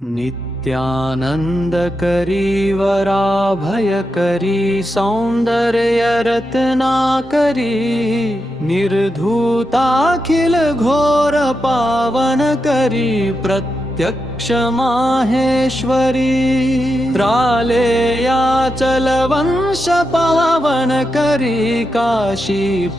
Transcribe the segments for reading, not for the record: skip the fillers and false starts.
नित्यानन्दकरी वराभयकरी सौन्दर्यरत्नाकरी निर्धूताखिल घोर पावनकरी प्रत्यक्ष माहेश्वरी त्रालेयाचलवंश पावनकरी काशीपुराधीश्वरी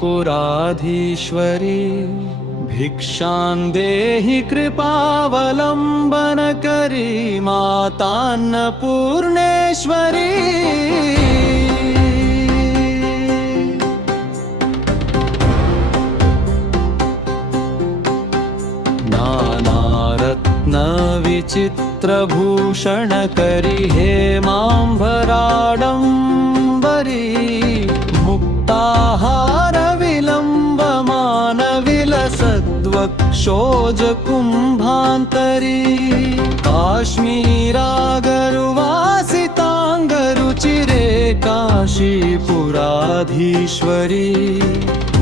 भिक्षां देहि कृपावलम्बन करी मातान्नपूर्णेश्वरी नानारत्न विचित्रभूषण करी हेमाम्बराडम्बरी मुक्ताहार विलम्बमान विलसद्वक्षोज कुम्भान्तरी काश्मीरागरुवासिताङ्गरुचिरे काशीपुराधीश्वरी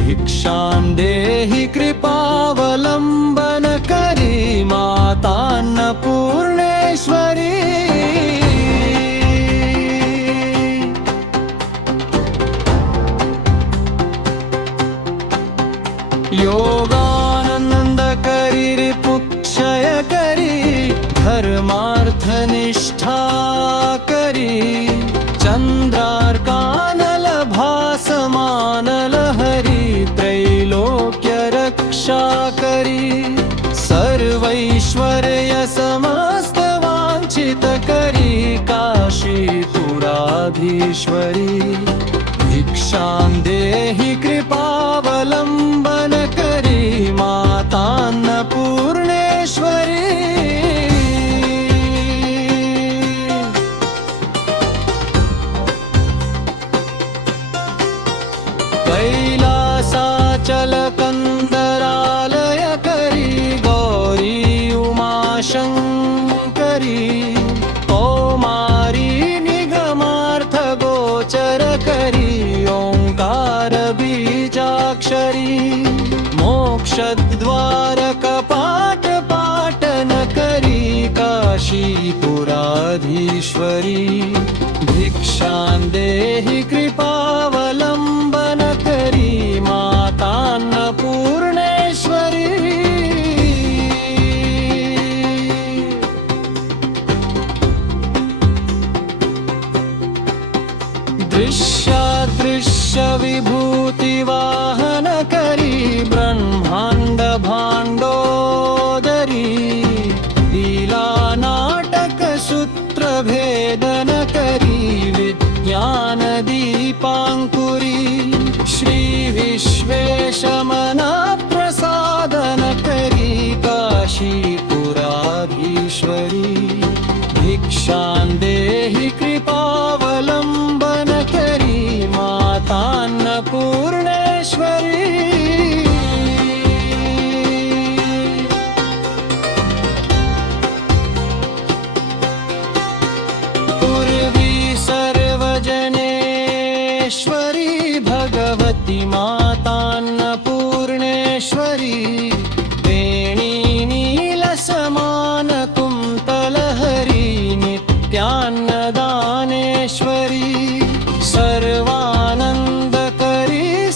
भिक्षां देहि कृपावलम्बन करी मातान्नपूर्णेश्वरी योगानंद करी रिपुक्षय करी धर्मार्थनिष्ठा करी चंद्रार्कानल भासमानल हरी त्रैलोक्य रक्षा करी सर्वैश्वर्य समस्त वांछित करी काशीपुराधीश्वरी भिक्षां देहि कृपावलम्बन करी मातान्नपूर्णेश्वरी कैलासाचलकन्दरालय करी गौरी उमाशङ्करी कौमारी निगमार्थ गोचर करी ओंकार बीजाक्षरी मोक्षद्वार कपाट पाटन करी काशीपुराधीश्वरी भिक्षां देहि कृपावलम्बन करी मातान्नपूर्णेश्वरी दृश्यादृश्य विभूतिवाहन करी ब्रह्मांड भाण्डोदरी लीला नाटक सूत्र भेदन करी विज्ञान दीपांकुरी श्री विश्वेशमना प्रसादन करी काशीपुराधीश्वरी भिक्षां देहि कृपावलम्बन करी मातान्नपूर्णेश्वरी पूर्वी सर्वजनेश्वरी भगवती मातान्नपूर्णेश्वरी वेणी नीलसमान कुन्तलहरी नित्यान्नदानेश्वरी सर्वानन्दकरी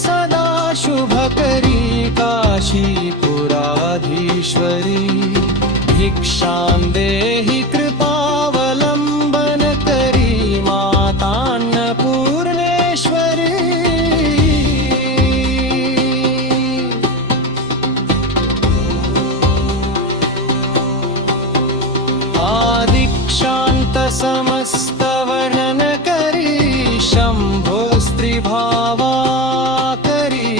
सदा शुभकरी काशीपुराधीश्वरी भिक्षां देहि कृपावलम्बन करी मातान्नपूर्णेश्वरी आदिक्षान्त समस्त वर्णन करी शंभो स्त्रीभावा करी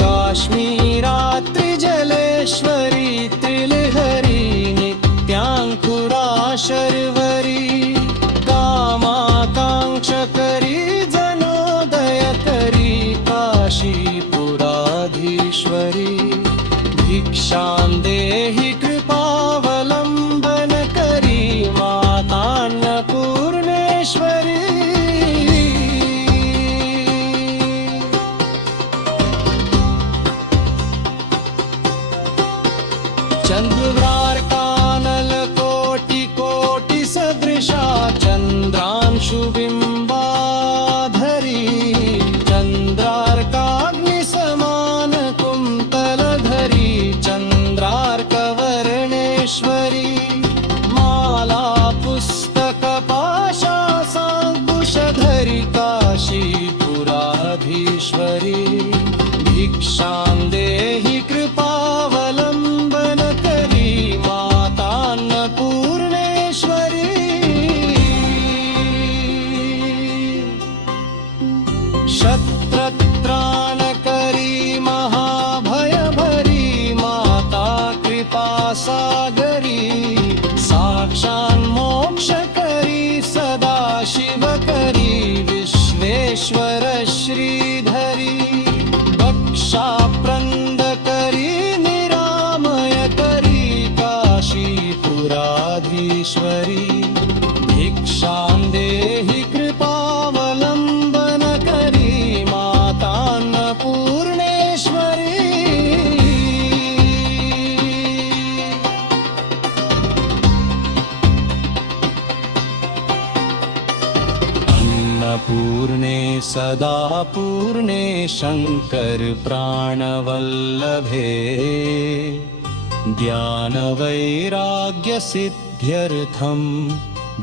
काश्मीरात्रिजलेश्वरी त्रिलहरी नित्यांकुरा शर्वरी कामाकांक्ष करी जनोदय करी काशीपुराधीश्वरी भिक्षां देहि कृपावलम्बन करी मातान्नपूर्णेश्वरी चंद्रार्कानल कोटि परमेश्वरी भिक्षां देहि कृपावलम्बन करी माता अन्नपूर्णेश्वरी अन्नपूर्णे सदा पूर्णे शंकर प्राणवल्लभे ज्ञानवैराग्यसिद्ध्यर्थं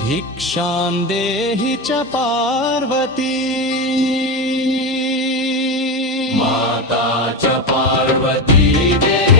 भिक्षां देहि च पार्वती माता च पार्वती देवी